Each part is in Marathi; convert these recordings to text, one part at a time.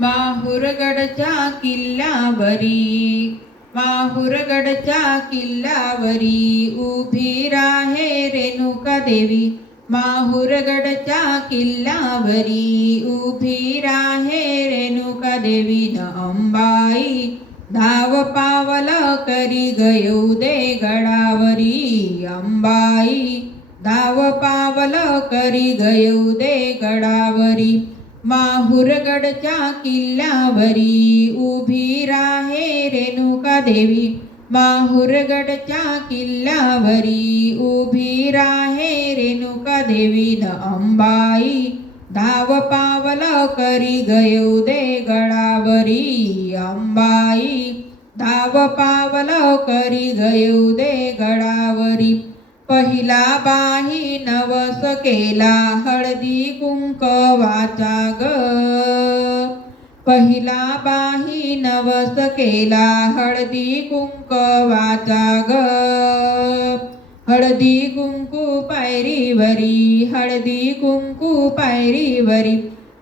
माहुरगडच्या किल्ल्यावरी, माहुरगडच्या किल्ल्यावरी उभी राहे रेणुका देवी. माहुरगडच्या किल्ल्यावरी उभी राहे रेणुका देवी न अंबाई. धाव पावल करी गयऊ दे गडावरी अंबाई. धाव पावल करी गयऊ दे गडावरी. माहुरगडच्या किल्ल्यावरी उभी राहे रेणुका देवी. माहुरगडच्या किल्ल्यावरी उभी राहे रेणुका देवी न अंबाई. धाव पावल करी गयऊ दे गडावरी अंबाई. धाव पावल करी गयऊ दे गडावरी. पहिला बाही नवस केला हळदी कुंकवाचा ग. पहिला बाही नवस केला हळदी कुंकवाचा ग. हळदी कुंकू पायरीवरी, हळदी कुंकू पायरीवरी.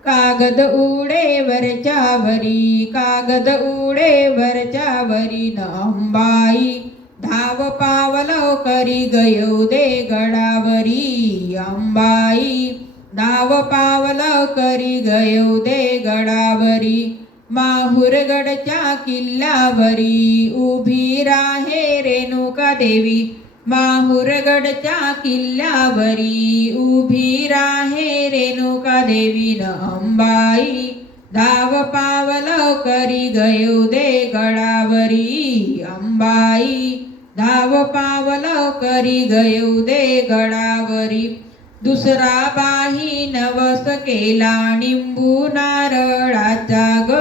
कागद उडे वरच्यावरी, कागद उडे वरच्यावरी न अंबाई. धाव पावल करी गयऊ दे गडावरी अंबाई. धाव पावल करी गयऊ दे गडावरी. माहुरगडच्या किल्ल्यावरी उभी राहे रेणुका देवी. माहुरगडच्या किल्ल्यावरी उभी राहे रेणुका देवी न अंबाई. धाव पावल करी गयऊ दे गडावरी अंबाई. धाव पावल करी गयऊ दे गडावरी. दुसरा बाही नवस केला निंबू नारळाचा ग.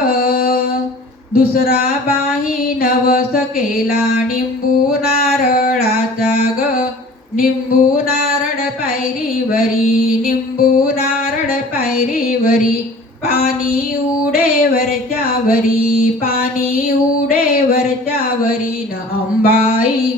दुसरा बाही नवस केला निंबू नारळाचा ग. निंबू नारळ पायरीवरी, निंबू नारळ पायरीवरी. पाणी उडे वरच्यावरी, पाणी उडे वरच्यावरी न अंबाई.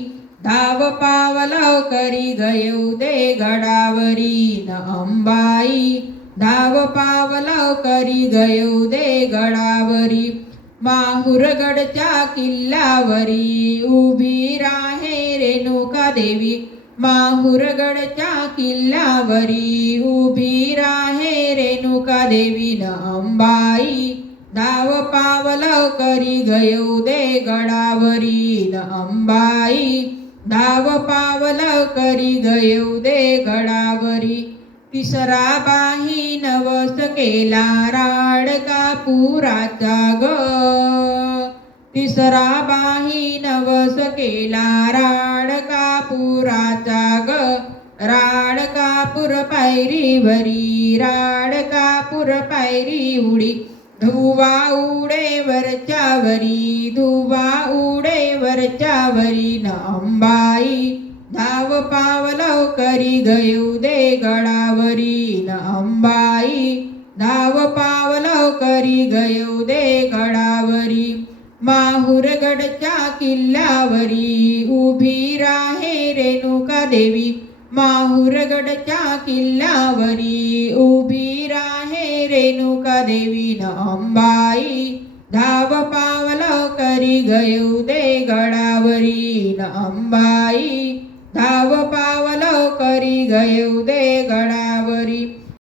धाव पावल करी गयऊ दे गडावरी न अंबाई. धाव पावल करी गयऊ दे गडावरी. माहुरगडच्या किल्ल्यावरी उभी राहे रेणुका देवी. माहुरगडच्या किल्ल्यावरी उभी राहे रेणुका देवी न अंबाई. धाव पावल करी गयऊ दे गडावरी न अंबाई. धाव पावल करी गयऊ दे गडावरी. तिसरा बाही नवस केला राड कापुराचा ग. तिसरा बाही नवस केला राड कापुराचा ग. राड कापूर पायरीवरी, राड कापूर पायरी उडी. धुवा उडे वरच्यावरी, धुवा उडे वरच्यावरी न अंबाई. धाव पावल करी गयऊ दे गडावरी न अंबाई. धाव पावल करी गयऊ दे गडावरी. माहुरगडच्या किल्ल्यावरी उभी राहे रेणुका देवी. माहुरगडच्या किल्ल्यावरी उभी राहे रेणुका देवी न अंबाई. धाव पावल करी गयऊ दे गडावरी न अंबाई. धाव पावल करी गयऊ दे गडा